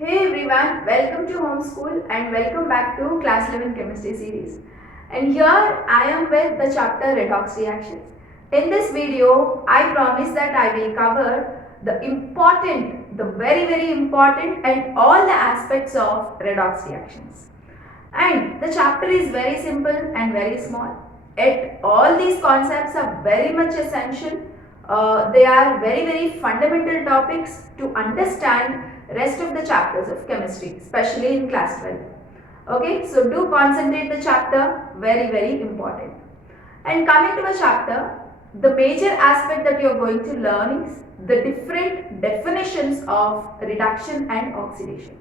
Hey everyone, welcome to Homeschool and welcome back to Class 11 Chemistry series. And here I am with the chapter Redox Reactions. In this video, I promise that I will cover the very important and all the aspects of redox reactions. And the chapter is very simple and very small. Yet all these concepts are very much essential. They are very fundamental topics to understand rest of the chapters of chemistry, especially in class 12. Okay, so do concentrate the chapter, very important. And coming to the chapter, the major aspect that you are going to learn is the different definitions of reduction and oxidation.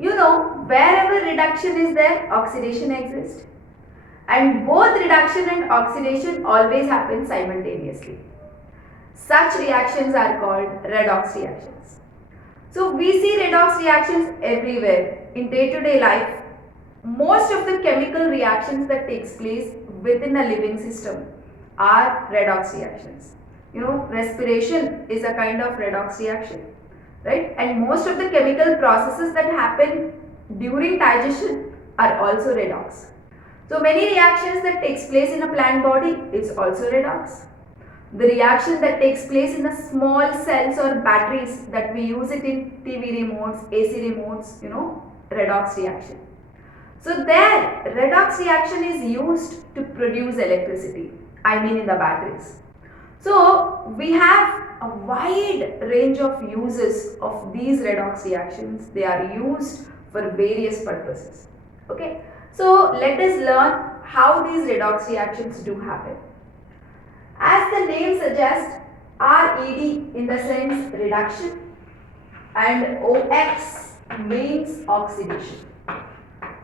You know, wherever reduction is there, oxidation exists. And both reduction and oxidation always happen simultaneously. Such reactions are called redox reactions. So we see redox reactions everywhere in day-to-day life. Most of the chemical reactions that takes place within a living system are redox reactions. You know, respiration is a kind of redox reaction, right? And most of the chemical processes that happen during digestion are also redox. So many reactions that takes place in a plant body is also redox. The reaction that takes place in the small cells or batteries that we use it in TV remotes, AC remotes, redox reaction. So there, redox reaction is used to produce electricity, I mean in the batteries. So we have a wide range of uses of these redox reactions. They are used for various purposes. Okay, so let us learn how these redox reactions do happen. As the name suggests, RED in the sense reduction and OX means oxidation.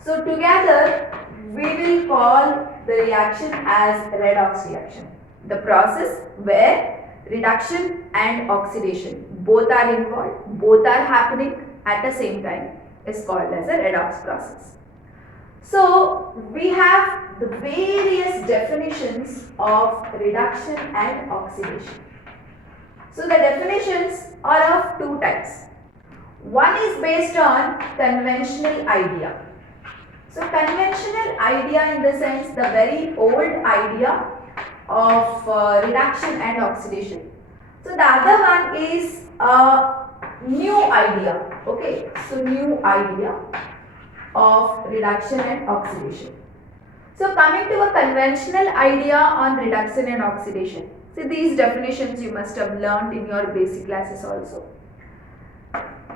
So together we will call the reaction as redox reaction. The process where reduction and oxidation both are involved, both are happening at the same time is called as a redox process. So we have the various definitions of reduction and oxidation. So the definitions are of two types. One is based on conventional idea. So conventional idea in the sense the very old idea of reduction and oxidation. So the other one is a new idea. Okay, so new idea of reduction and oxidation. So coming to a conventional idea on reduction and oxidation. See, these definitions you must have learned in your basic classes also.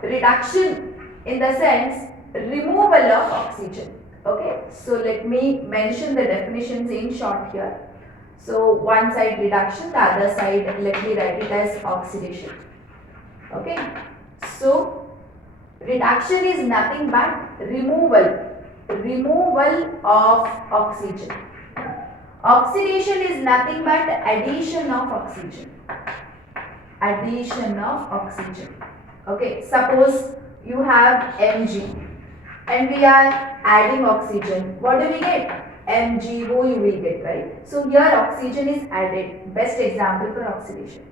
Reduction in the sense removal of oxygen. Okay, so let me mention the definitions in short here. So one side reduction, the other side let me write it as oxidation. Okay, so reduction is nothing but removal of oxygen. Oxidation is nothing but addition of oxygen. Addition of oxygen. Okay, suppose you have Mg and we are adding oxygen. What do we get? MgO you will get, right? So here oxygen is added. Best example for oxidation.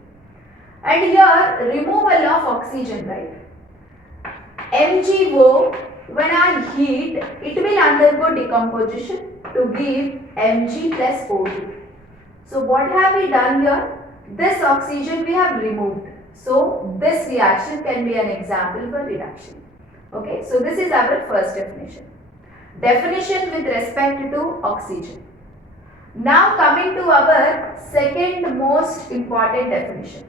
And here removal of oxygen, right? MgO, when I heat, it will undergo decomposition to give Mg plus O2. So what have we done here? This oxygen we have removed. So this reaction can be an example for reduction. Okay, so this is our first definition. Definition with respect to oxygen. Now coming to our second most important definition.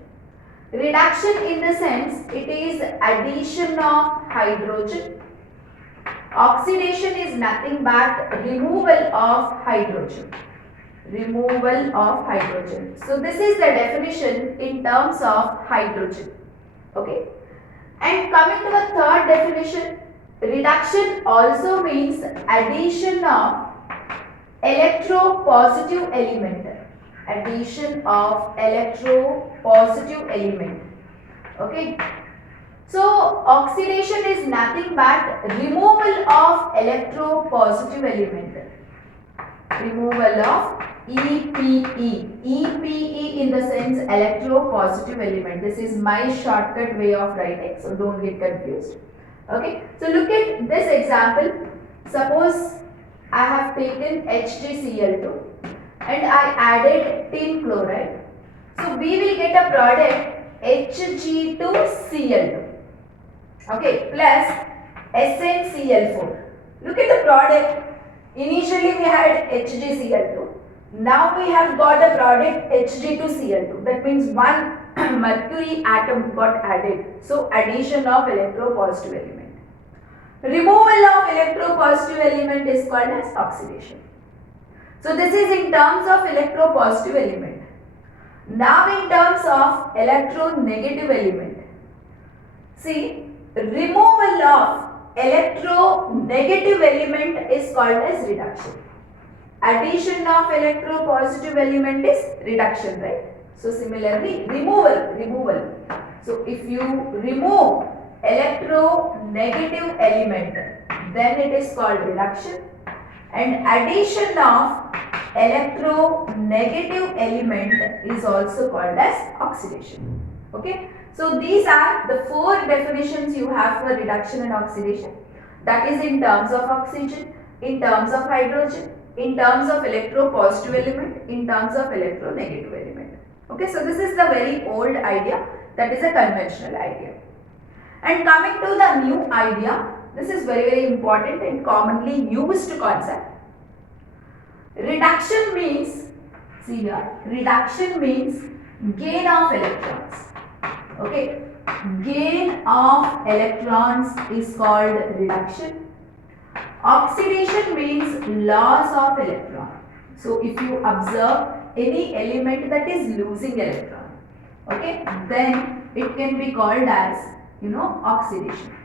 Reduction in the sense it is addition of hydrogen. Oxidation is nothing but removal of hydrogen. Removal of hydrogen. So this is the definition in terms of hydrogen. Okay. And coming to the third definition, reduction also means addition of electropositive element. Addition of electropositive element. Okay. So oxidation is nothing but removal of electropositive element. Removal of EPE. EPE in the sense electropositive element. This is my shortcut way of writing, so don't get confused. Okay, so look at this example. Suppose I have taken HgCl2 and I added tin chloride. So we will get a product Hg2Cl2. Okay, plus SnCl4. Look at the product. Initially we had HgCl2. Now we have got a product Hg2Cl2. That means one mercury atom got added. So addition of electropositive element. Removal of electropositive element is called as oxidation. So this is in terms of electropositive element. Now in terms of electronegative element. See, removal of electronegative element is called as reduction. Addition of electropositive element is reduction, right? So similarly, removal. So if you remove electronegative element, then it is called reduction. And addition of electronegative element is also called as oxidation. Okay. So these are the four definitions you have for reduction and oxidation. That is in terms of oxygen, in terms of hydrogen, in terms of electropositive element, in terms of electronegative element. Okay, so this is the very old idea, that is a conventional idea. And coming to the new idea, this is very important and commonly used concept. Reduction means, see here, reduction means gain of electrons. Okay, gain of electrons is called reduction. Oxidation means loss of electron. So if you observe any element that is losing electron, okay, then it can be called as, oxidation,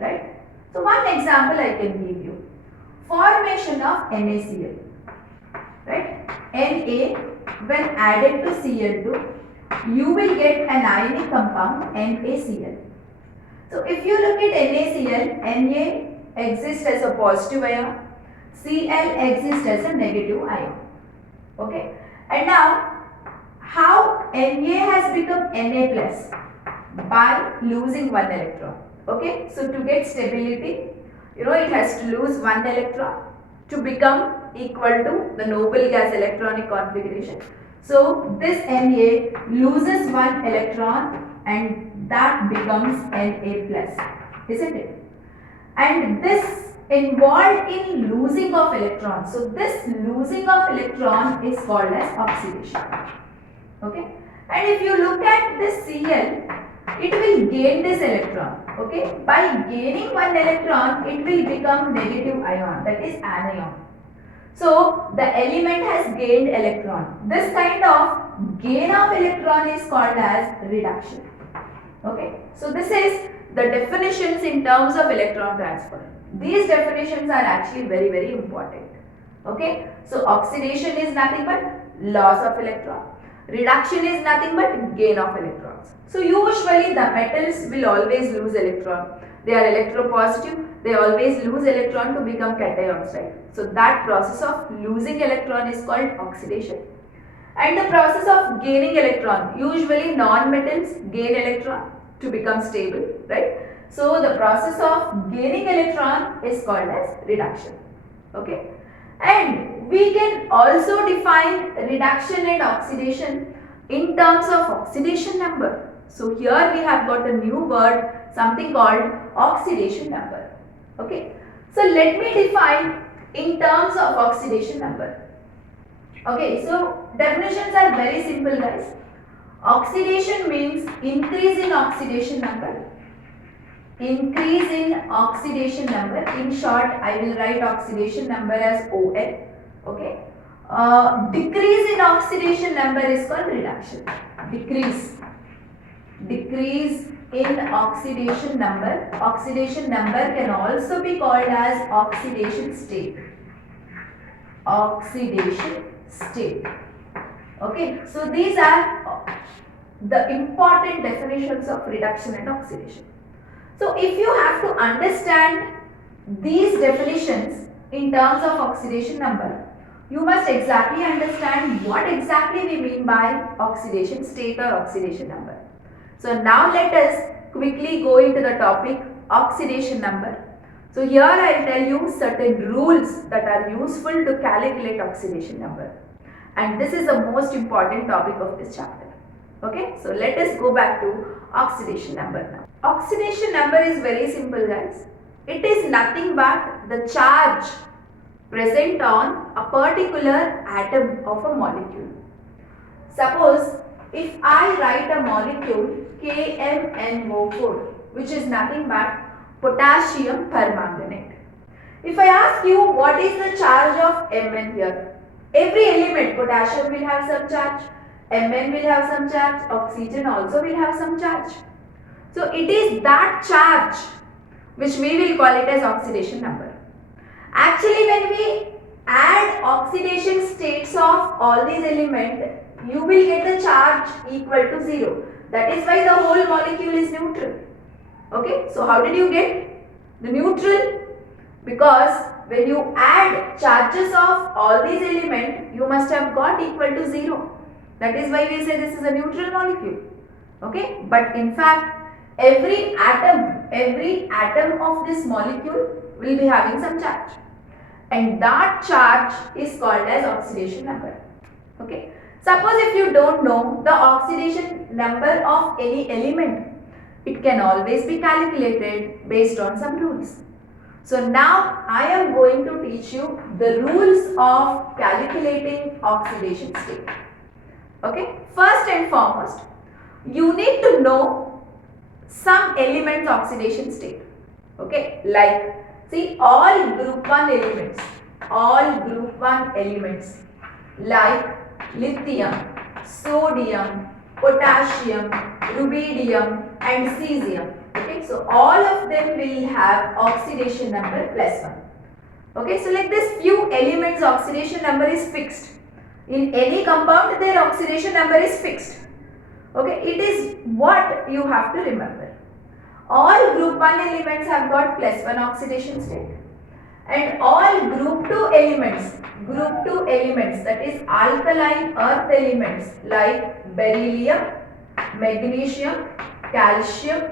right? So one example I can give you. Formation of NaCl, right? Na when added to Cl2, you will get an ionic compound NaCl. So if you look at NaCl, Na exists as a positive ion, Cl exists as a negative ion. Okay. And now, how Na has become Na plus? By losing one electron. Okay. So to get stability, it has to lose one electron to become equal to the noble gas electronic configuration. So this Na loses one electron and that becomes Na plus, isn't it? And this involved in losing of electrons. So this losing of electron is called as oxidation. Okay. And if you look at this Cl, it will gain this electron. Okay. By gaining one electron, it will become negative ion, that is anion. So the element has gained electron. This kind of gain of electron is called as reduction. Okay. So this is the definitions in terms of electron transfer. These definitions are actually very important. Okay. So oxidation is nothing but loss of electron. Reduction is nothing but gain of electrons. So usually the metals will always lose electron. They are electropositive. They always lose electron to become cations, right? So that process of losing electron is called oxidation. And the process of gaining electron, usually non-metals gain electron to become stable, right? So the process of gaining electron is called as reduction. Okay. And we can also define reduction and oxidation in terms of oxidation number. So here we have got a new word, something called oxidation number. Okay. So let me define in terms of oxidation number. Okay, so definitions are very simple, guys. Oxidation means increase in oxidation number. Increase in oxidation number. In short, I will write oxidation number as ON. Okay. Decrease in oxidation number is called reduction. Decrease in oxidation number. Oxidation number can also be called as oxidation state. Oxidation state. Okay. So these are the important definitions of reduction and oxidation. So if you have to understand these definitions in terms of oxidation number, you must exactly understand what exactly we mean by oxidation state or oxidation number. So now let us quickly go into the topic oxidation number. So here I will tell you certain rules that are useful to calculate oxidation number. And this is the most important topic of this chapter. Okay, so let us go back to oxidation number now. Oxidation number is very simple, guys. It is nothing but the charge present on a particular atom of a molecule. Suppose if I write a molecule KMnO4, which is nothing but potassium permanganate. If I ask you what is the charge of Mn here, every element, potassium will have some charge, Mn will have some charge, oxygen also will have some charge. So it is that charge which we will call it as oxidation number. Actually, when we add oxidation states of all these elements, you will get the charge equal to 0. That is why the whole molecule is neutral. Okay, so how did you get the neutral? Because when you add charges of all these elements, you must have got equal to 0. That is why we say this is a neutral molecule. Okay, but in fact, every atom of this molecule will be having some charge, and that charge is called as oxidation number. Okay, suppose if you don't know the oxidation number of any element, it can always be calculated based on some rules. So now I am going to teach you the rules of calculating oxidation state. Okay, first and foremost, you need to know some elements oxidation state. Okay, like see all group 1 elements like lithium, sodium, potassium, rubidium and cesium. Okay, so all of them will have oxidation number +1. Okay, so like this few elements oxidation number is fixed. In any compound their oxidation number is fixed. Okay, it is what you have to remember. All group 1 elements have got +1 oxidation state, and all group 2 elements that is alkaline earth elements like beryllium, magnesium, calcium,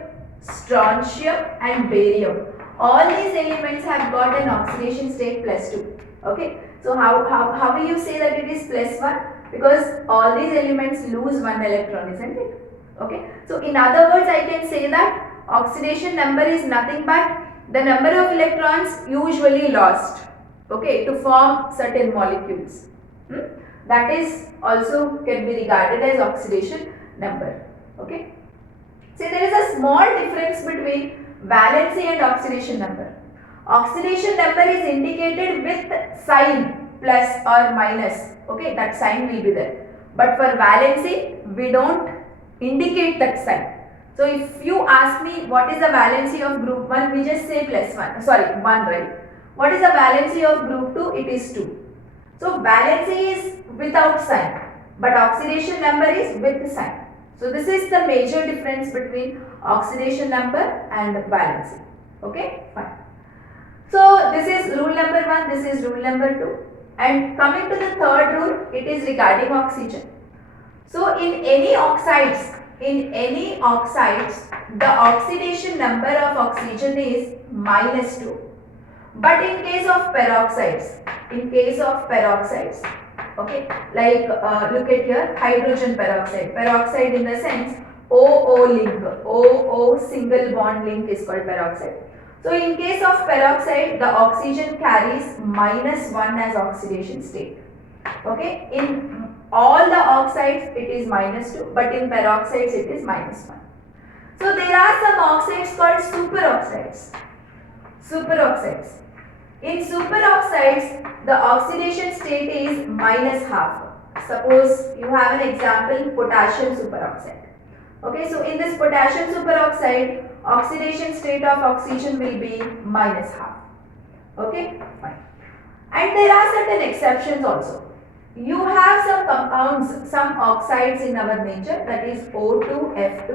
strontium and barium, all these elements have got an oxidation state +2. Okay, so how will you say that it is +1? Because all these elements lose one electron, isn't it? Okay, so in other words I can say that oxidation number is nothing but the number of electrons usually lost, okay, to form certain molecules. That is also can be regarded as oxidation number. Okay, see there is a small difference between valency and oxidation number. Oxidation number is indicated with sign plus or minus. Okay, that sign will be there. But for valency, we don't indicate that sign. So if you ask me what is the valency of group 1, we just say +1. Sorry, 1, right? What is the valency of group 2? It is 2. So valency is without sign, but oxidation number is with sign. So this is the major difference between oxidation number and valency. Okay, fine. So this is rule number 1, this is rule number 2. And coming to the third rule, it is regarding oxygen. So in any oxides, the oxidation number of oxygen is -2. But in case of peroxides, okay, like look at here, hydrogen peroxide. Peroxide in the sense OO link, OO single bond link is called peroxide. So in case of peroxide, the oxygen carries -1 as oxidation state. Okay, in all the oxides it is -2, but in peroxides it is -1. So there are some oxides called superoxides. In superoxides, the oxidation state is -half. Suppose you have an example, potassium superoxide. Okay, so in this potassium superoxide, oxidation state of oxygen will be -half. Okay, fine. And there are certain exceptions also. You have some compounds, some oxides in our nature, that is O2F2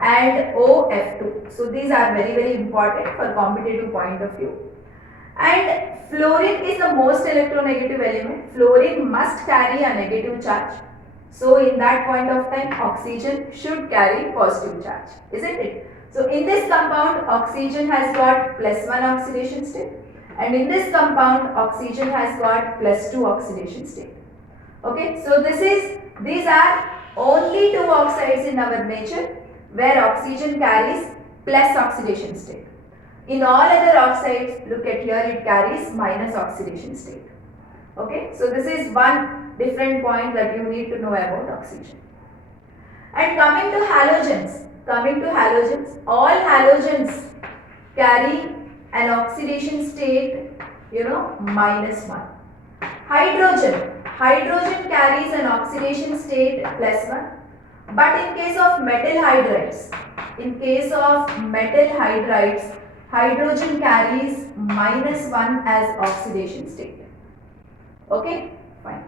and OF2. So these are very important for competitive point of view. And fluorine is the most electronegative element. Fluorine must carry a negative charge. So in that point of time, oxygen should carry positive charge, isn't it? So in this compound, oxygen has got +1 oxidation state, and in this compound, oxygen has got +2 oxidation state. Okay, so these are only two oxides in our nature where oxygen carries plus oxidation state. In all other oxides, look at here, it carries minus oxidation state. Okay, so this is one different point that you need to know about oxygen. And coming to halogens, all halogens carry an oxidation state, -1. Hydrogen carries an oxidation state +1, but in case of metal hydrides, hydrogen carries -1 as oxidation state. Okay, fine.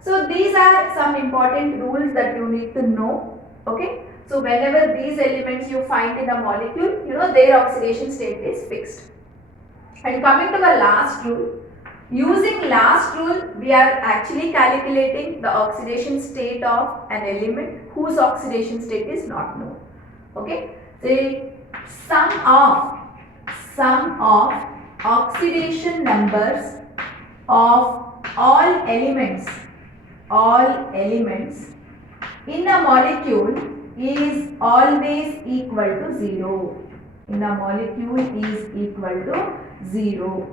So these are some important rules that you need to know. Okay, so whenever these elements you find in a molecule, their oxidation state is fixed. And coming to the last rule, using last rule, we are actually calculating the oxidation state of an element whose oxidation state is not known. Okay, so sum of oxidation numbers of all elements in a molecule is always equal to 0. In a molecule is equal to 0.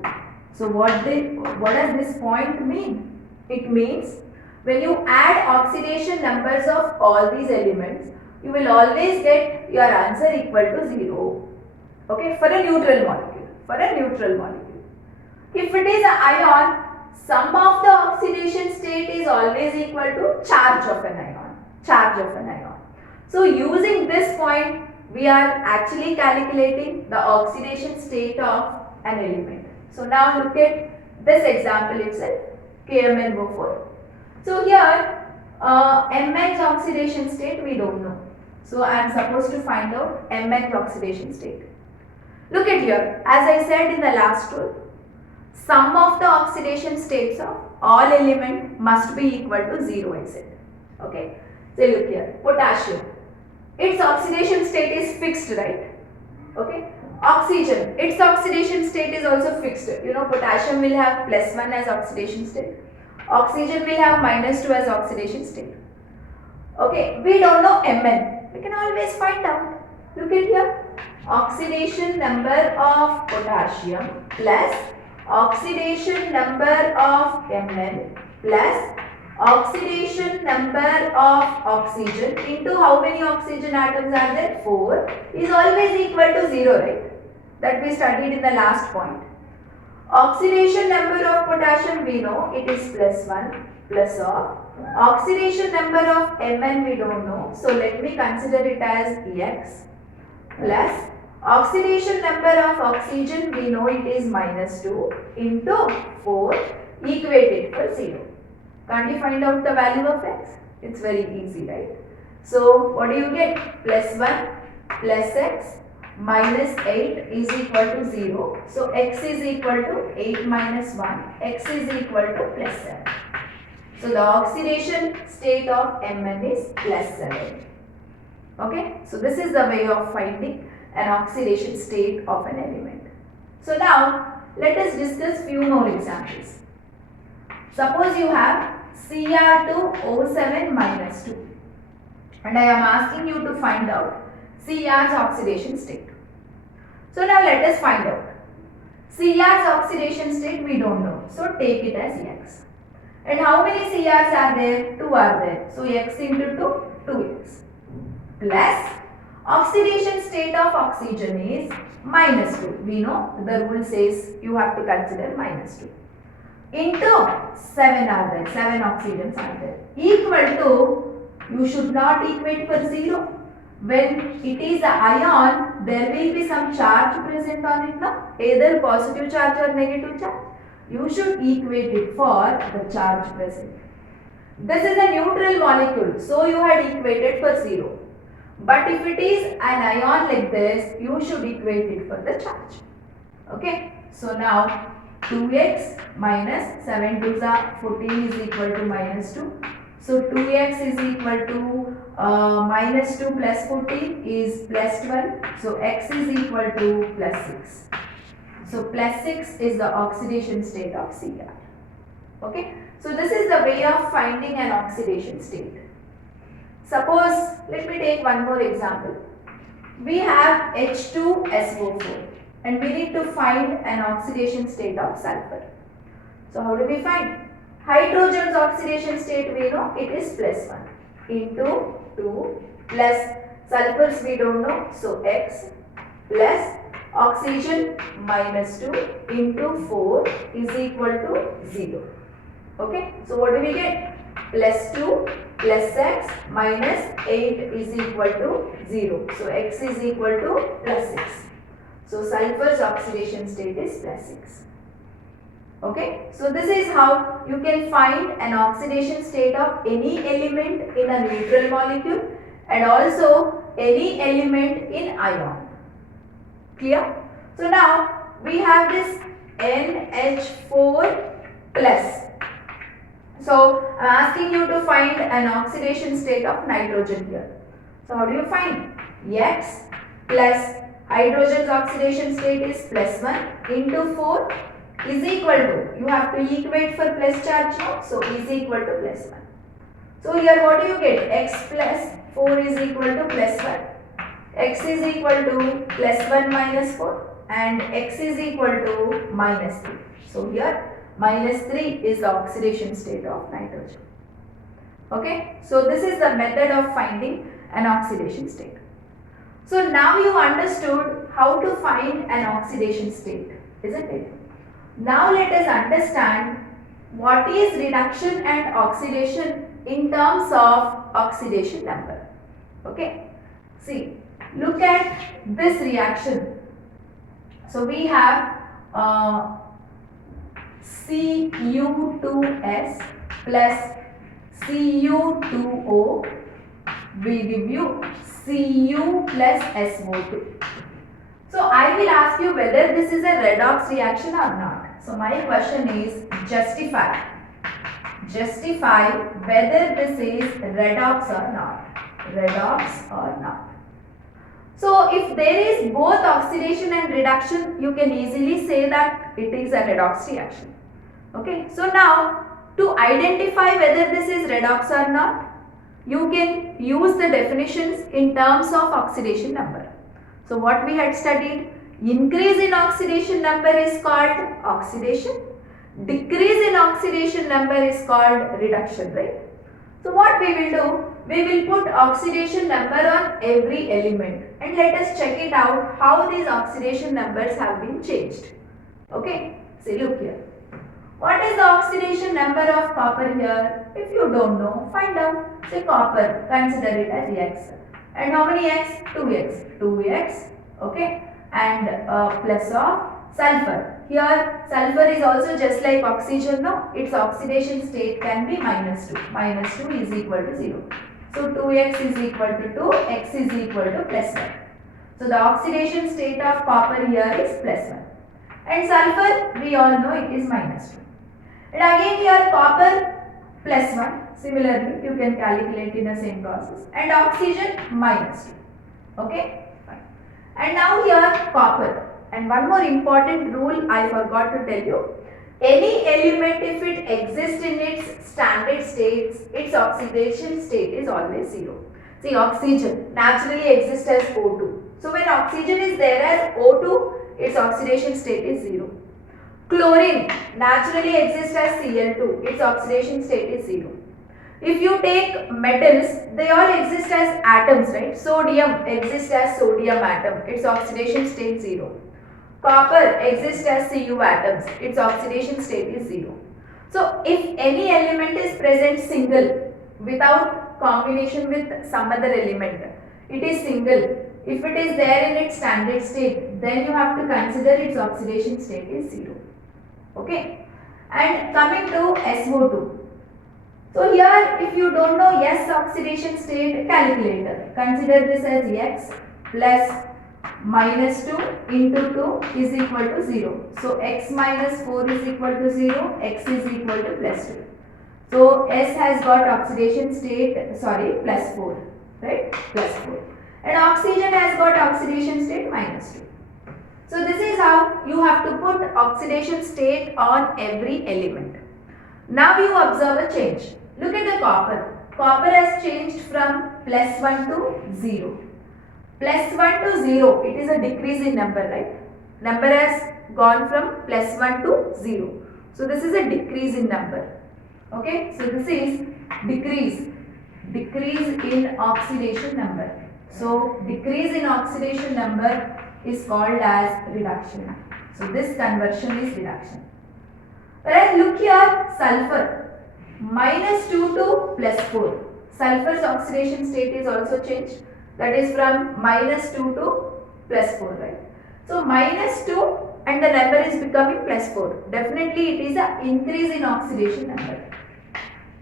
So what does this point mean? It means when you add oxidation numbers of all these elements, you will always get your answer equal to 0. Okay, for a neutral molecule. If it is an ion, sum of the oxidation state is always equal to charge of an ion. So using this point, we are actually calculating the oxidation state of an element. So now look at this example itself, KMnO4. So here Mn's oxidation state we don't know. So I am supposed to find out Mn's oxidation state. Look at here, as I said in the last rule, sum of the oxidation states of all element must be equal to 0, I said. Okay, so look here, potassium, its oxidation state is fixed, right? Okay, oxygen, its oxidation state is also fixed. Potassium will have +1 as oxidation state, oxygen will have -2 as oxidation state. Okay, we don't know Mn, we can always find out. Look at here, oxidation number of potassium plus oxidation number of Mn plus oxidation number of oxygen into how many oxygen atoms are there? 4 is always equal to 0, right? That we studied in the last point. Oxidation number of potassium we know it is +1 plus of oxidation number of Mn we don't know, so let me consider it as X plus oxidation number of oxygen we know it is -2 into 4 equated for 0. Can't you find out the value of X? It's very easy, right? So what do you get? +1 plus X minus 8 is equal to 0. So X is equal to 8 minus 1. X is equal to +7. So the oxidation state of Mn is +7. Okay, so this is the way of finding an oxidation state of an element. So now let us discuss few more examples. Suppose you have Cr2O7 -2 and I am asking you to find out Cr's oxidation state. So now let us find out. Cr's oxidation state we don't know, so take it as X. And how many Cr's are there? 2 are there. So X into 2, 2X. Plus oxidation state of oxygen is -2. We know the rule says you have to consider -2. Into 7 are there, 7 oxygens are there. Equal to, you should not equate for 0. When it is an ion, there will be some charge present on it now, either positive charge or negative charge. You should equate it for the charge present. This is a neutral molecule, so you had equated for 0. But if it is an ion like this, you should equate it for the charge. Okay, so now 2x minus 7 2s are 14 is equal to -2. So 2x is equal to minus 2 plus 14 is plus 12. So x is equal to plus 6. So plus 6 is the oxidation state of Cr. Okay. So this is the way of finding an oxidation state. Suppose, let me take one more example. We have H2SO4 and we need to find an oxidation state of sulfur. So how do we find? Hydrogen's oxidation state we know it is plus 1 into 2 plus sulfur's we don't know, so X plus oxygen minus 2 into 4 is equal to 0. Okay, so what do we get? Plus 2 plus X minus 8 is equal to 0. So X is equal to plus 6. So sulfur's oxidation state is plus 6. Okay, so this is how you can find an oxidation state of any element in a neutral molecule and also any element in ion. Clear? So now we have this NH4 plus. So I am asking you to find an oxidation state of nitrogen here. So how do you find? X plus hydrogen's oxidation state is plus 1 into 4 is equal to, you have to equate for plus charge now, so is equal to plus 1. So here what do you get? X plus 4 is equal to plus 1. X is equal to plus 1 minus 4 and X is equal to minus 3. So here minus 3 is the oxidation state of nitrogen. Okay, so this is the method of finding an oxidation state. So now you understood how to find an oxidation state, isn't it? Now let us understand what is reduction and oxidation in terms of oxidation number. Okay, see, look at this reaction. So we have Cu2S plus Cu2O will give you Cu plus SO2. So I will ask you whether this is a redox reaction or not. So my question is justify whether this is redox or not. Redox or not. So if there is both oxidation and reduction, you can easily say that it is a redox reaction. Okay. So now to identify whether this is redox or not, you can use the definitions in terms of oxidation number. So what we had studied, increase in oxidation number is called oxidation, decrease in oxidation number is called reduction, right? So what we will do, we will put oxidation number on every element and let us check it out how these oxidation numbers have been changed. Okay, see, look here. What is the oxidation number of copper here? If you don't know, find out. Say copper, consider it as X. And how many X? 2X. 2X, okay, and plus of sulfur. Here sulfur is also just like oxygen, no? Its oxidation state can be minus 2. Minus 2 is equal to 0. So 2X is equal to 2, X is equal to plus 1. So the oxidation state of copper here is plus 1. And sulfur, we all know it is minus 2. And again here copper plus 1. Similarly, you can calculate in the same process. And oxygen minus 2. Okay? Fine. And now here copper. And one more important rule I forgot to tell you. Any element, if it exists in its standard states, its oxidation state is always 0. See, oxygen naturally exists as O2. So when oxygen is there as O2, its oxidation state is 0. Chlorine naturally exists as Cl2. Its oxidation state is 0. If you take metals, they all exist as atoms, right? Sodium exists as sodium atom. Its oxidation state is 0. Copper exists as Cu atoms. Its oxidation state is 0. So if any element is present single without combination with some other element, it is single. If it is there in its standard state, then you have to consider its oxidation state is 0. Okay. And coming to SO2. So here if you don't know S oxidation state, calculator. Consider this as X plus minus 2 into 2 is equal to 0. So X minus 4 is equal to 0, X is equal to plus 2. So S has got oxidation state, plus 4, right? Plus 4. And oxygen has got oxidation state minus 2. So this is how you have to put oxidation state on every element. Now you observe a change. Look at the copper. Copper has changed from plus 1 to 0. Plus 1 to 0, it is a decrease in number, right? Number has gone from plus 1 to 0. So this is a decrease in number. Okay, so this is decrease in oxidation number. So decrease in oxidation number is called as reduction. So this conversion is reduction. Whereas look here, sulfur minus 2 to plus 4. Sulfur's oxidation state is also changed. That is from minus 2 to plus 4, right? So minus 2 and the number is becoming plus 4. Definitely it is an increase in oxidation number.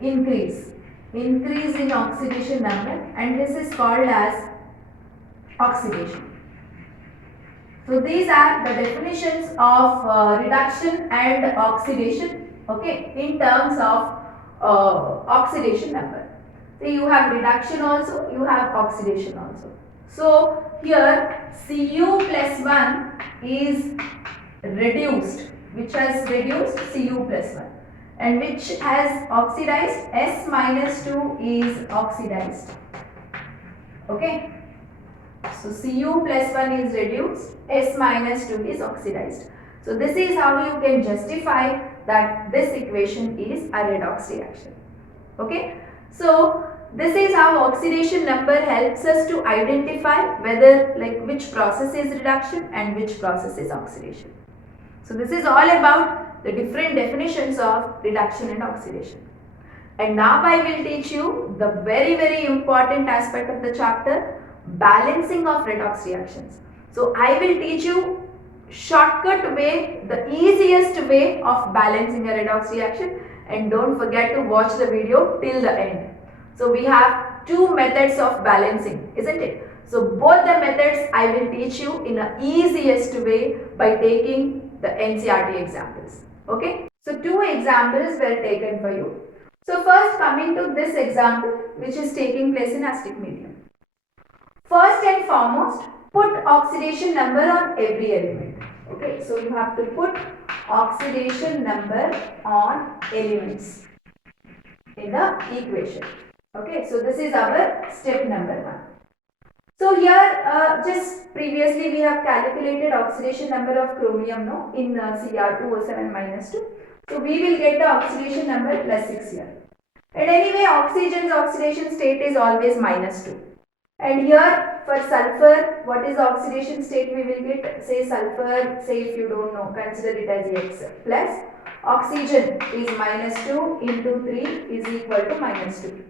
Increase in oxidation number, and this is called as oxidation. So these are the definitions of reduction and oxidation, okay, in terms of oxidation number. So you have reduction also, you have oxidation also. So here Cu plus 1 is reduced, which has reduced Cu plus 1, and which has oxidized. S minus 2 is oxidized. Okay. So Cu plus 1 is reduced, S minus 2 is oxidized. So this is how you can justify that this equation is a redox reaction. Okay. So this is how oxidation number helps us to identify whether which process is reduction and which process is oxidation. So this is all about the different definitions of reduction and oxidation. And now I will teach you the very important aspect of the chapter, balancing of redox reactions. So I will teach you shortcut way, the easiest way of balancing a redox reaction, and don't forget to watch the video till the end. So we have two methods of balancing, isn't it? So both the methods I will teach you in the easiest way by taking the NCERT examples. Okay? So two examples were taken for you. So first, coming to this example which is taking place in acidic medium. First and foremost, put oxidation number on every element. Okay, so you have to put oxidation number on elements in the equation. Okay, so this is our step number 1. So here just previously we have calculated oxidation number of chromium in Cr2O7 minus 2. So we will get the oxidation number plus 6 here. And anyway, oxygen's oxidation state is always minus 2. And here for sulfur, what is the oxidation state we will get? Say sulfur, say if you don't know, consider it as X, plus oxygen is minus 2 into 3 is equal to minus 2.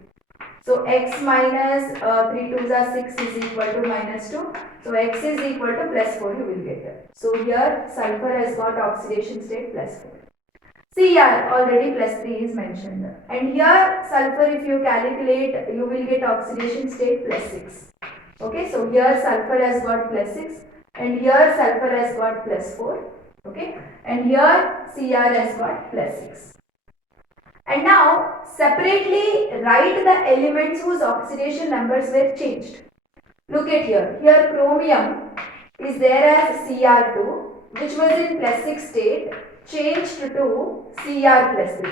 So X minus 3 2s are 6 is equal to minus 2. So X is equal to plus 4 you will get it. So here sulfur has got oxidation state plus 4. Cr already plus 3 is mentioned. And here sulfur, if you calculate, you will get oxidation state plus 6. Okay, so here sulfur has got plus 6 and here sulfur has got plus 4. Okay, and here Cr has got plus 6. And now separately write the elements whose oxidation numbers were changed. Look at here. Here chromium is there as Cr2, which was in plus 6 state, changed to Cr plus 3.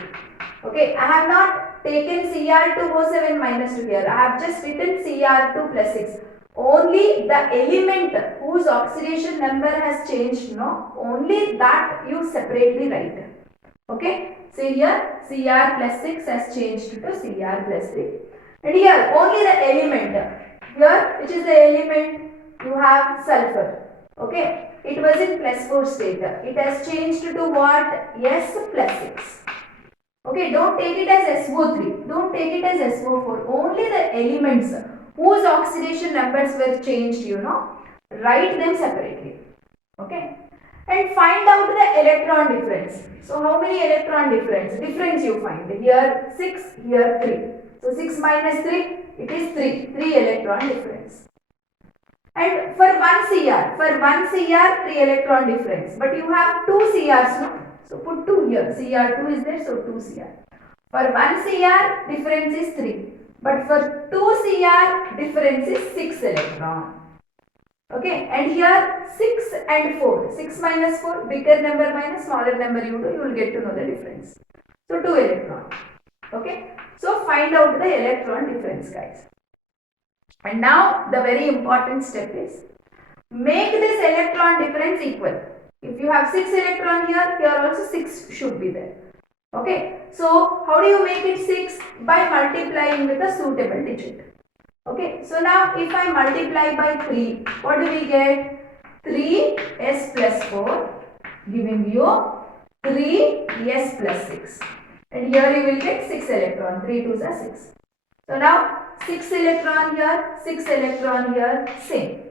Okay, I have not taken Cr2O7 minus 2 here. I have just written Cr2 plus 6. Only the element whose oxidation number has changed, only that you separately write. Okay, so here Cr plus 6 has changed to Cr plus 3. And here only the element. Here, which is the element? You have sulfur. Okay, it was in plus 4 state. It has changed to what? S plus 6. Okay, don't take it as SO3. Don't take it as SO4. Only the elements whose oxidation numbers were changed, write them separately. Okay, and find out the electron difference. So how many electron difference? Difference you find. Here 6, here 3. So 6 minus 3, it is 3. 3 electron difference. And for 1 Cr, 3 electron difference. But you have 2 Crs, no? So put 2 here. Cr2 is there, so 2 Cr. For 1 Cr, difference is 3. But for 2 Cr, difference is 6 electron. Okay, and here 6 and 4. 6 minus 4, bigger number minus smaller number you do, you will get to know the difference. So 2 electron. Okay, so find out the electron difference, guys. And now the very important step is make this electron difference equal. If you have 6 electron here, here also 6 should be there. Okay, so how do you make it 6? By multiplying with a suitable digit. Okay, so now if I multiply by 3, what do we get? 3s plus 4 giving you 3s plus 6. And here you will get 6 electron, 3 2s are 6. So now 6 electron here, 6 electron here, same.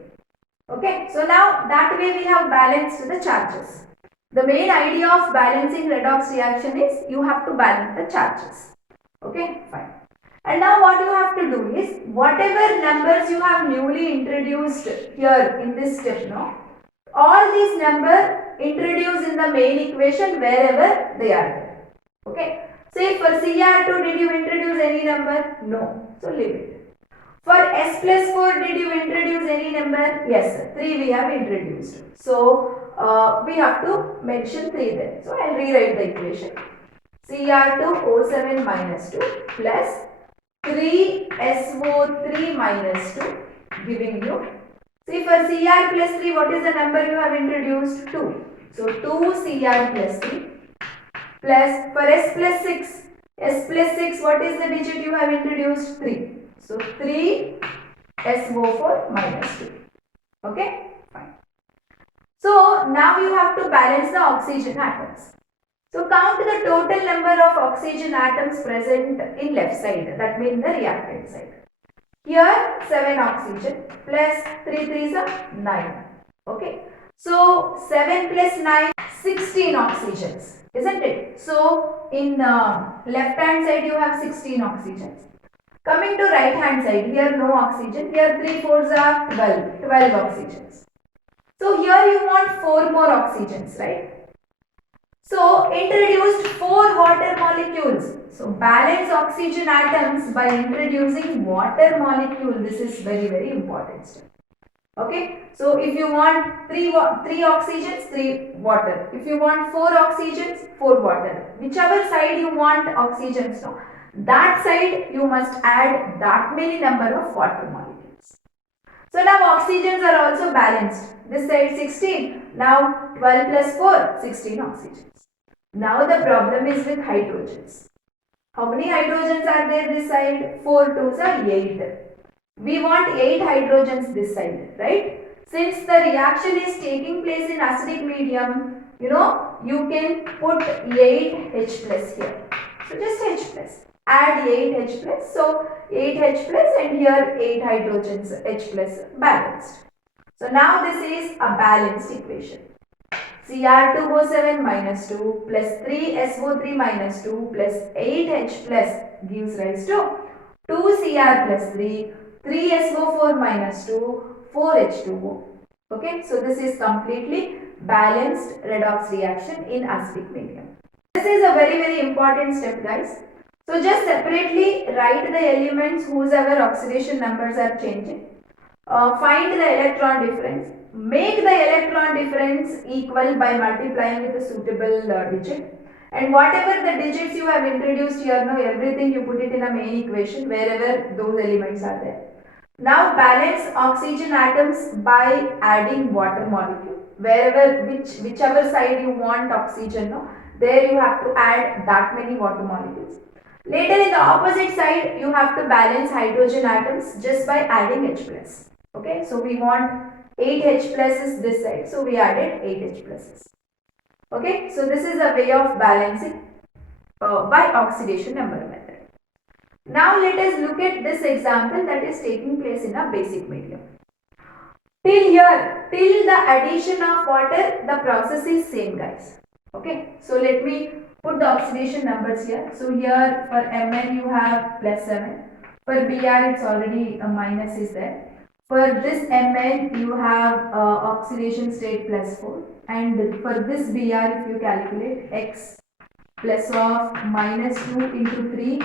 Okay, so now that way we have balanced the charges. The main idea of balancing redox reaction is you have to balance the charges. Okay, fine. And now what you have to do is whatever numbers you have newly introduced here in this step now, all these numbers introduce in the main equation wherever they are there. Okay. Say for Cr2 did you introduce any number? No. So leave it. For S plus 4 did you introduce any number? Yes. 3 we have introduced. So we have to mention 3 there. So I will rewrite the equation. Cr2O7 minus 2 plus 3SO3 minus 2 giving you. See for Cr plus 3 what is the number you have introduced? 2. So 2Cr plus 3 plus for S plus 6. S plus 6 what is the digit you have introduced? 3. So 3SO4 minus 2. Okay, fine. So now you have to balance the oxygen atoms. So count the total number of oxygen atoms present in left side, that means the reactant side. Here 7 oxygen plus 3 3s are 9. Okay. So 7 plus 9, 16 oxygens, isn't it? So in left hand side you have 16 oxygens. Coming to right hand side, here no oxygen, here 3 4s are 12 oxygens. So here you want 4 more oxygens, right? So introduced 4 water molecules. So balance oxygen atoms by introducing water molecule. This is very important step. Okay. So if you want 3 oxygens, 3 water. If you want 4 oxygens, 4 water. Whichever side you want oxygens, no, that side you must add that many number of water molecules. So now oxygens are also balanced. This side 16. Now 12 plus 4, 16 oxygens. Now the problem is with hydrogens. How many hydrogens are there this side? 4 2s are 8. We want 8 hydrogens this side, right? Since the reaction is taking place in acidic medium, you can put 8H plus here. So just H plus. Add 8H plus. So 8H plus and here 8 hydrogens H plus balanced. So now this is a balanced equation. Cr2O7 minus 2 plus 3SO3 minus 2 plus 8H plus gives rise to 2Cr plus 3, 3SO4 minus 2, 4H2O. Okay, so this is completely balanced redox reaction in acidic medium. This is a very important step, guys. So just separately write the elements whose our oxidation numbers are changing. Find the electron difference. Make the electron difference equal by multiplying with a suitable digit. And whatever the digits you have introduced here, now everything you put it in a main equation wherever those elements are there. Now balance oxygen atoms by adding water molecule. Whichever side you want oxygen, no, there you have to add that many water molecules. Later in the opposite side, you have to balance hydrogen atoms just by adding H plus. Okay, so we want 8 H pluses this side, so we added 8 H pluses. Okay, so this is a way of balancing by oxidation number method. Now let us look at this example that is taking place in a basic medium. Till here, till the addition of water, the process is same, guys. Okay, so let me put the oxidation numbers here. So here for Mn you have plus 7. For Br it's already a minus is there. For this Mn you have oxidation state plus 4. And for this Br if you calculate X plus of minus 2 into 3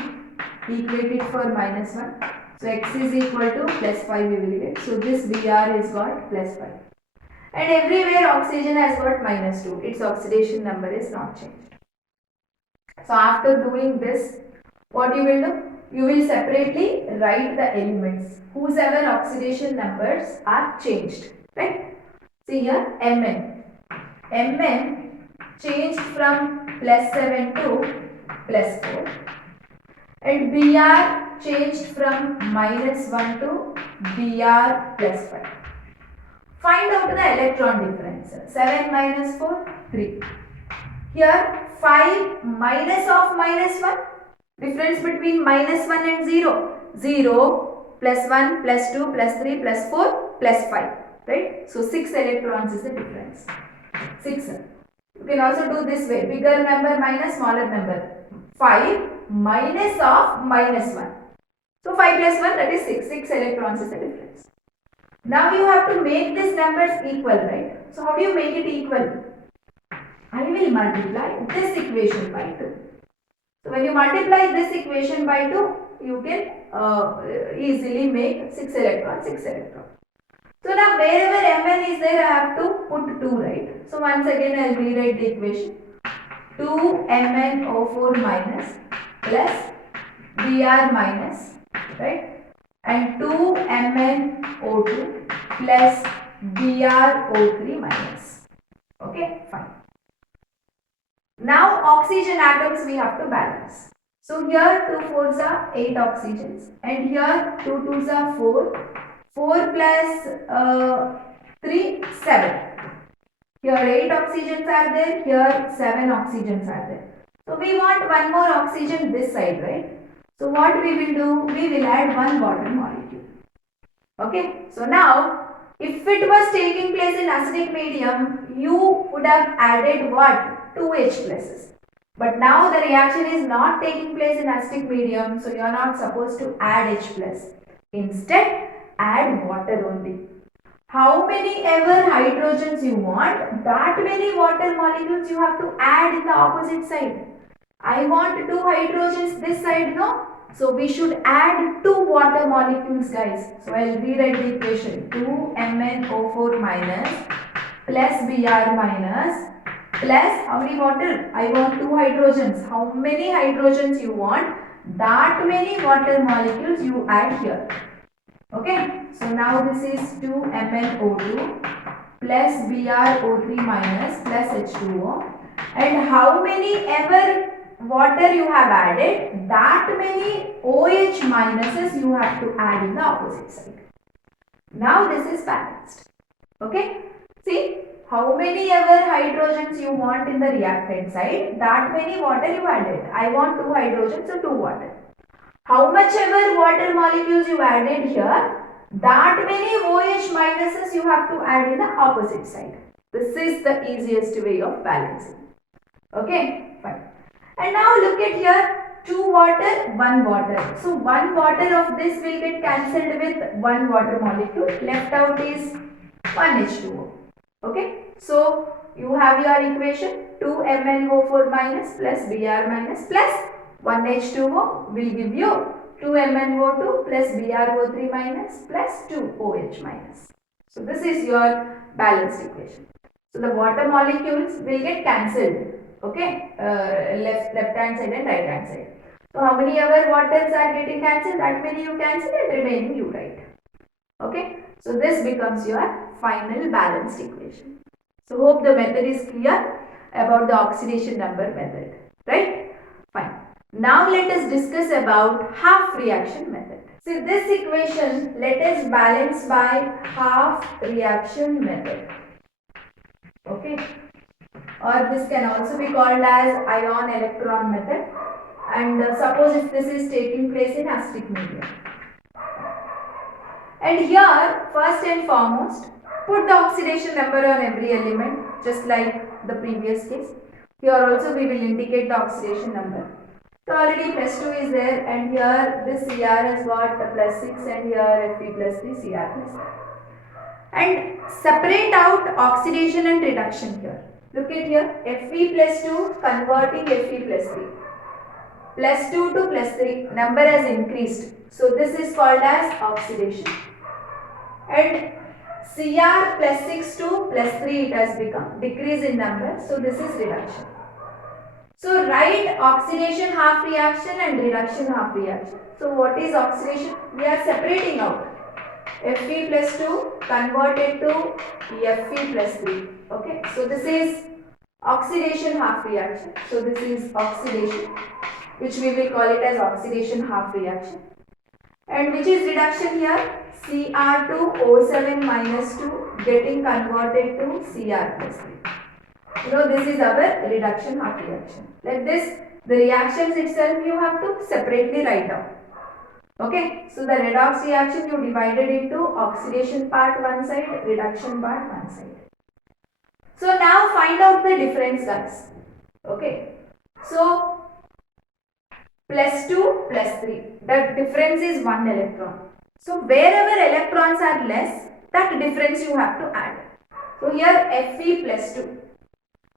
equated for minus 1. So x is equal to plus 5 we will get. So this Br is got plus 5. And everywhere oxygen has got minus 2. Its oxidation number is not changed. So after doing this, what you will do? You will separately write the elements whose ever oxidation numbers are changed. Right? See here Mn. Mn changed from plus 7 to plus 4. And Br changed from minus 1 to Br plus 5. Find out the electron difference. 7 minus 4, 3. Here 5 minus of minus 1. Difference between minus 1 and 0. 0 plus 1 plus 2 plus 3 plus 4 plus 5. Right? So 6 electrons is the difference. 6. You can also do this way. Bigger number minus smaller number. 5 minus of minus 1. So 5 plus 1, that is 6. 6 electrons is the difference. Now you have to make these numbers equal, right? So how do you make it equal? I will multiply this equation by 2. So when you multiply this equation by 2, you can easily make 6 electrons, 6 electrons. So now wherever Mn is there, I have to put 2, right? So once again I will rewrite the equation. 2 MnO4 minus plus Br minus, right? And 2 MnO2 plus BrO3 minus. Okay, fine. Now oxygen atoms we have to balance. So here 2 4s are 8 oxygens and here 2 2s are 4. 4 plus 3, 7. Here 8 oxygens are there, here 7 oxygens are there. So we want one more oxygen this side, right? So what we will do? We will add one water molecule. Okay, so now if it was taking place in acidic medium, you would have added what? 2 H pluses. But now the reaction is not taking place in acidic medium, so you are not supposed to add H plus. Instead, add water only. How many ever hydrogens you want, that many water molecules you have to add in the opposite side. I want 2 hydrogens this side, no? So we should add 2 water molecules, guys. So I will rewrite the equation. 2 MnO4 minus plus Br minus plus how many water? I want 2 hydrogens. How many hydrogens you want? That many water molecules you add here. Okay. So now this is 2 MnO2 plus BrO3 minus plus H2O. And how many ever water you have added, that many OH minuses you have to add in the opposite side. Now this is balanced. Okay. See, how many ever hydrogens you want in the reactant side, that many water you added. I want 2 hydrogens, so 2 water. How much ever water molecules you added here, that many OH minuses you have to add in the opposite side. This is the easiest way of balancing. Okay, fine. And now look at here, 2 water, 1 water. So 1 water of this will get cancelled with 1 water molecule. Left out is 1 H2O. Okay, so you have your equation 2 MnO4 minus plus Br minus plus 1 H2O will give you 2 MnO2 plus BrO3 minus plus 2 OH minus. So this is your balanced equation. So the water molecules will get cancelled. Okay, left hand side and right hand side. So how many ever waters are getting cancelled, that many you cancel and remaining you write. Okay, so this becomes your final balanced equation. So hope the method is clear about the oxidation number method, right? Fine. Now let us discuss about half reaction method. So this equation let us balance by half reaction method. Okay. Or this can also be called as ion electron method, and suppose if this is taking place in acidic medium. And here first and foremost put the oxidation number on every element just like the previous case. Here also we will indicate the oxidation number. So already plus 2 is there, and here this Cr has got plus 6 and here Fe plus 3 Cr plus 3. And separate out oxidation and reduction here. Look at here, Fe plus 2 converting Fe plus 3. Plus 2 to plus 3, number has increased. So this is called as oxidation. And Cr plus 6 to plus 3 it has become, decrease in number. So this is reduction. So write oxidation half reaction and reduction half reaction. So what is oxidation? We are separating out. Fe plus 2 converted to Fe plus 3. Okay. So this is oxidation half reaction. So this is oxidation, which we will call it as oxidation half reaction. And which is reduction here? Cr2O7 minus 2 getting converted to Cr plus 3. This is our reduction half reaction. Like this, the reactions itself you have to separately write down. Okay, so the redox reaction you divided into oxidation part one side, reduction part one side. So now find out the difference, guys. Okay, so plus 2 plus 3, the difference is 1 electron. So wherever electrons are less, that difference you have to add. So here Fe plus 2.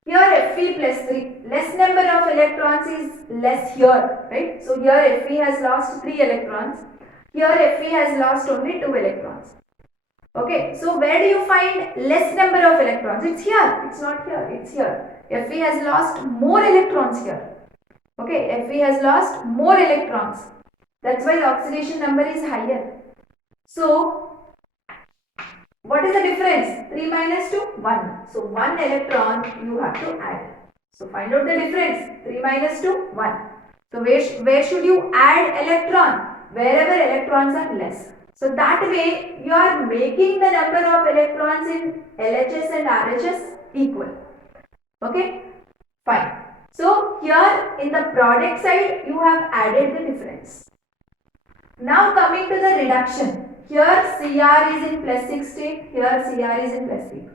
Here Fe plus 3, less number of electrons is less here, right? So here Fe has lost 3 electrons. Here Fe has lost only 2 electrons. Okay, so where do you find less number of electrons? It's here, it's not here, it's here. Fe has lost more electrons here. Okay, Fe has lost more electrons. That's why the oxidation number is higher. So what is the difference? 3 minus 2? 1. So 1 electron you have to add. So find out the difference. 3 minus 2? 1. So where should you add electron? Wherever electrons are less. So that way you are making the number of electrons in LHS and RHS equal. Okay? Fine. So here in the product side you have added the difference. Now coming to the reduction. Here Cr is in plus 6 state, here Cr is in plus 3.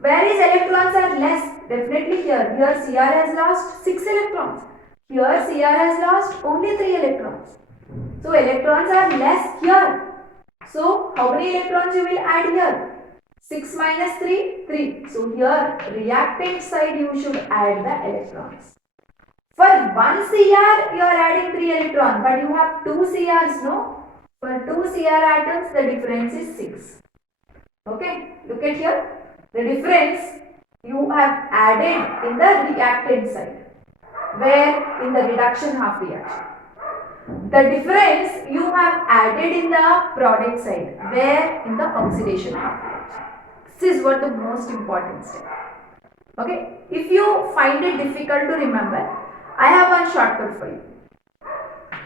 Where is electrons are less? Definitely here. Here Cr has lost 6 electrons. Here Cr has lost only 3 electrons. So electrons are less here. So how many electrons you will add here? 6 minus 3, 3. So here reactant side you should add the electrons. For 1 Cr you are adding 3 electrons, but you have 2 Crs, no? For 2 Cr atoms, the difference is 6. Okay, look at here. The difference you have added in the reactant side, where in the reduction half reaction. The difference you have added in the product side, where in the oxidation half reaction. This is what the most important step. Okay, if you find it difficult to remember, I have one shortcut for you.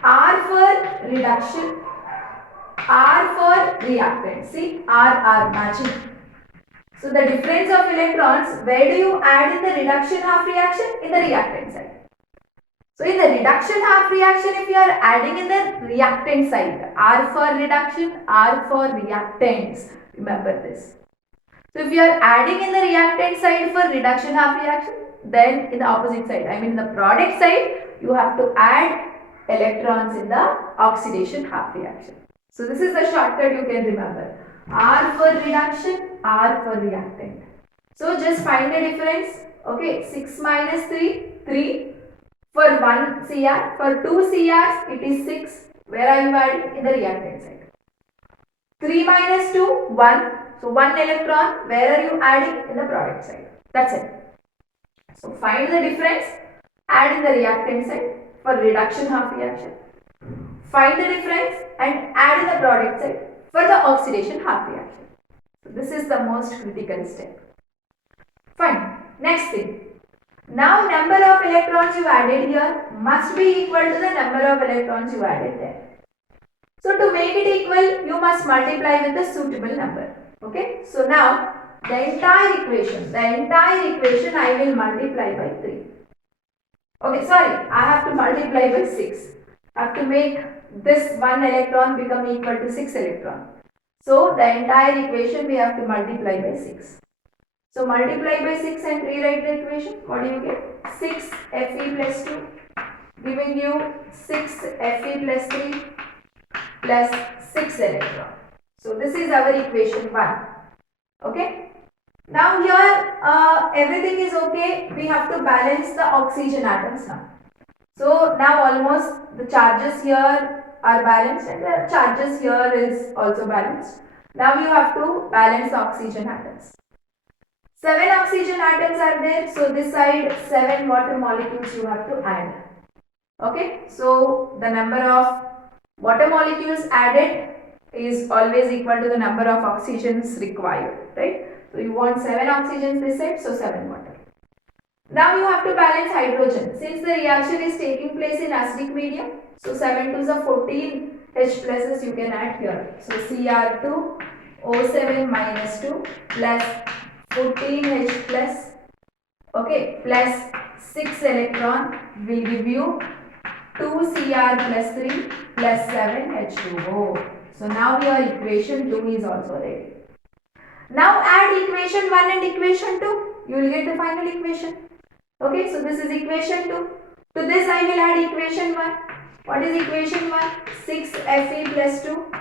R for reduction, R for reactant. See, R matching. So the difference of electrons, where do you add in the reduction half reaction? In the reactant side. So in the reduction half reaction, if you are adding in the reactant side, R for reduction, R for reactants. Remember this. So if you are adding in the reactant side for reduction half reaction, then in the opposite side, I mean in the product side, you have to add electrons in the oxidation half reaction. So this is the shortcut you can remember. R for reduction, R for reactant. So just find the difference. Okay, 6 minus 3, 3. For 1 Cr, for 2 Crs, it is 6. Where are you adding? In the reactant side. 3 minus 2, 1. So 1 electron, where are you adding? In the product side. That's it. So find the difference, add in the reactant side for reduction half reaction. Find the difference and add in the product side for the oxidation half reaction. So this is the most critical step. Fine. Next thing. Now number of electrons you added here must be equal to the number of electrons you added there. So to make it equal, you must multiply with a suitable number. Okay. So now the entire equation I will multiply by 3. Okay, sorry, I have to multiply by 6. I have to make this 1 electron become equal to 6 electron. So the entire equation we have to multiply by 6. So multiply by 6 and rewrite the equation. What do you get? 6 Fe plus 2 giving you 6 Fe plus 3 plus 6 electron. So this is our equation 1. Okay. Now here everything is okay. We have to balance the oxygen atoms now. So now almost the charges here are balanced and the charges here is also balanced. Now you have to balance the oxygen atoms. 7 oxygen atoms are there. So this side 7 water molecules you have to add. Okay. So the number of water molecules added is always equal to the number of oxygens required. Right. So you want 7 oxygens this side. So 7 water. Now you have to balance hydrogen. Since the reaction is taking place in acidic medium, so 7 to the 14 H pluses you can add here. So Cr2 O7 minus 2 plus 14 H plus, okay, plus 6 electron will give you 2 Cr plus 3 plus 7 H2O. So now your equation 2 is also ready. Now add equation 1 and equation 2. You will get the final equation. Okay, so this is equation 2. To this I will add equation 1. What is equation 1? 6 Fe plus 2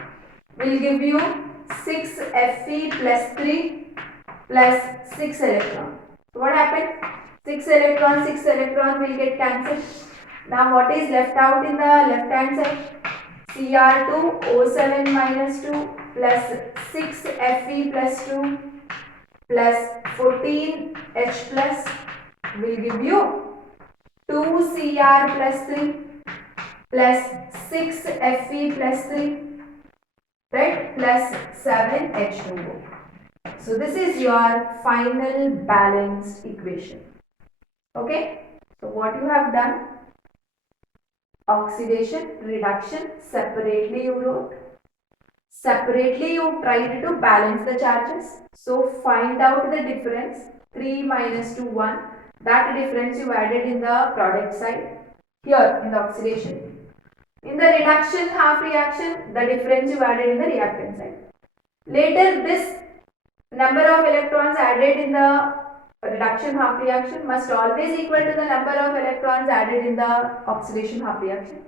will give you 6 Fe plus 3 plus 6 electron. So what happened? 6 electron will get cancelled. Now what is left out in the left hand side? Cr2 O7 minus 2 plus 6 Fe plus 2 plus 14 H plus will give you 2 Cr plus 3 plus 6 Fe plus 3, right, plus 7 H2O. So this is your final balanced equation. Okay. So what you have done? Oxidation, reduction, separately you wrote. Separately you tried to balance the charges. So find out the difference. 3 minus 2, 1. That difference you added in the product side. Here in the oxidation. In the reduction half reaction, the difference you added in the reactant side. Later this number of electrons added in the reduction half reaction must always equal to the number of electrons added in the oxidation half reaction.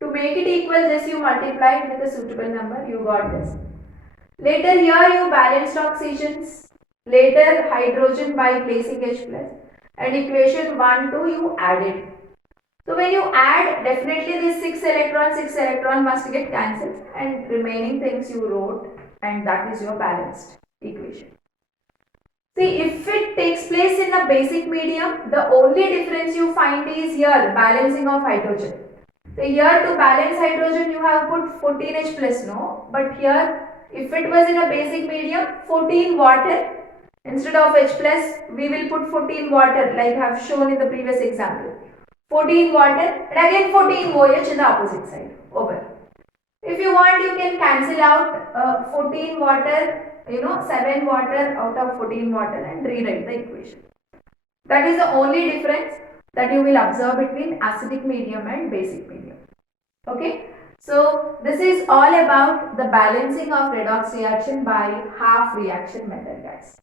To make it equal, this you multiplied with a suitable number, you got this. Later here you balanced oxygens, later hydrogen by placing H plus, and equation 1, 2 you added. So when you add, definitely this 6 electron must get cancelled and remaining things you wrote, and that is your balanced equation. See, if it takes place in a basic medium, the only difference you find is here, balancing of hydrogen. So here to balance hydrogen you have put 14H plus, no, but here if it was in a basic medium, 14 water, instead of H plus we will put 14 water like I have shown in the previous example. 14 water and again 14 OH in the opposite side over. If you want, you can cancel out 14 water, 7 water out of 14 water and rewrite the equation. That is the only difference that you will observe between acidic medium and basic medium. Okay. So this is all about the balancing of redox reaction by half reaction method, guys.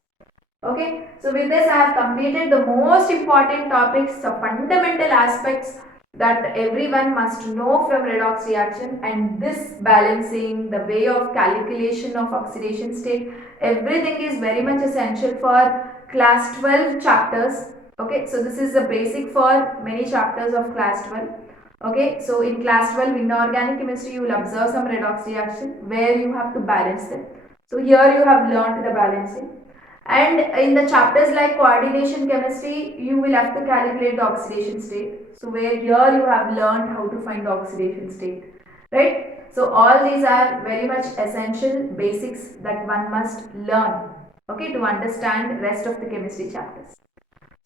Okay, so with this I have completed the most important topics, the fundamental aspects that everyone must know from redox reaction, and this balancing, the way of calculation of oxidation state, everything is very much essential for class 12 chapters. Okay, so this is the basic for many chapters of class 12. Okay, so in class 12 inorganic chemistry you will observe some redox reaction where you have to balance them. So here you have learned the balancing. And in the chapters like coordination chemistry, you will have to calculate the oxidation state. So where here you have learned how to find the oxidation state, right? So all these are very much essential basics that one must learn, okay, to understand rest of the chemistry chapters.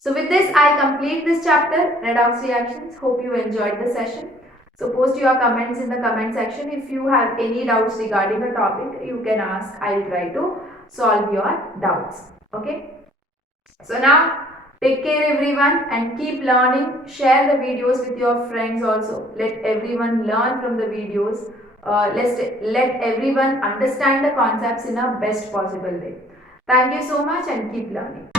So with this, I complete this chapter, redox reactions. Hope you enjoyed the session. So post your comments in the comment section. If you have any doubts regarding a topic, you can ask. I will try to solve your doubts. Okay. So now take care everyone and keep learning. Share the videos with your friends also. Let everyone learn from the videos. Let everyone understand the concepts in a best possible way. Thank you so much and keep learning.